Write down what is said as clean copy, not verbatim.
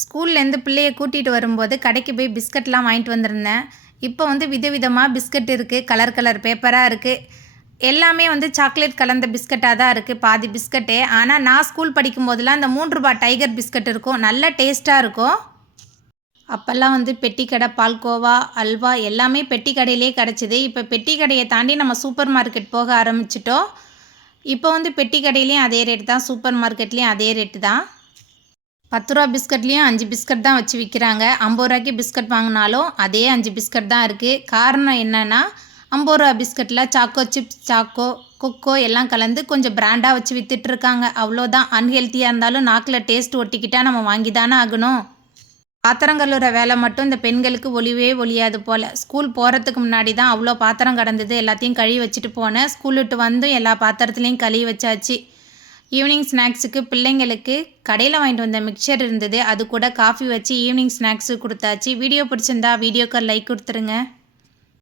ஸ்கூல்லேருந்து பிள்ளைய கூட்டிகிட்டு வரும்போது கடைக்கு போய் பிஸ்கட்லாம் வாங்கிட்டு வந்திருந்தேன். இப்போ வந்து விதவிதமாக பிஸ்கட் இருக்குது, கலர் கலர் பேப்பராக இருக்குது. எல்லாமே வந்து சாக்லேட் கலந்த பிஸ்கட்டாக தான் இருக்குது பாதி பிஸ்கட்டே. ஆனால் நான் ஸ்கூல் படிக்கும்போதெல்லாம் அந்த ரூ. 3 டைகர் பிஸ்கட் இருக்கும், நல்ல டேஸ்ட்டாக இருக்கும். அப்போல்லாம் வந்து பெட்டி கடை, பால்கோவா, அல்வா எல்லாமே பெட்டி கடையிலே கிடச்சிது. இப்போ பெட்டி கடையை தாண்டி நம்ம சூப்பர் மார்க்கெட் போக ஆரம்பிச்சிட்டோம். இப்போ வந்து பெட்டி கடையிலையும் அதே ரேட்டு தான், சூப்பர் மார்க்கெட்லேயும் அதே ரேட்டு தான். 10 ரூபா பிஸ்கட்லேயும் 5 பிஸ்கட் தான் வச்சு விற்கிறாங்க. 50 ரூபாய்க்கு பிஸ்கட் வாங்கினாலும் அதே 5 பிஸ்கட் தான் இருக்குது. காரணம் என்னென்னா 50 ரூபா பிஸ்கட்டில் சாக்கோ சிப்ஸ், சாக்கோ, கொக்கோ எல்லாம் கலந்து கொஞ்சம் பிராண்டாக வச்சு விற்றுட்ருக்காங்க. அவ்வளோதான். அன்ஹெல்த்தியாக இருந்தாலும் நாக்கில் டேஸ்ட் ஒட்டிக்கிட்டால் நம்ம வாங்கி தானே ஆகணும். பாத்திரம் கழுவுற வேலை மட்டும் இந்த பெண்களுக்கு ஒழிவே ஒழியாது போல். ஸ்கூல் போகிறதுக்கு முன்னாடி தான் அவ்வளோ பாத்திரம் கிடந்தது, எல்லாத்தையும் கழுவி வச்சுட்டு போனேன். ஸ்கூல் விட்டு வந்தும் எல்லா பாத்திரத்துலேயும் கழுவி வச்சாச்சு. ஈவினிங் ஸ்நாக்ஸுக்கு பிள்ளைங்களுக்கு கடையில் வாங்கிட்டு வந்த மிக்சர் இருந்தது, அது கூட காஃபி வச்சு ஈவினிங் ஸ்நாக்ஸு கொடுத்தாச்சு. வீடியோ பிடிச்சிருந்தா வீடியோக்கு லைக் கொடுத்துருங்க.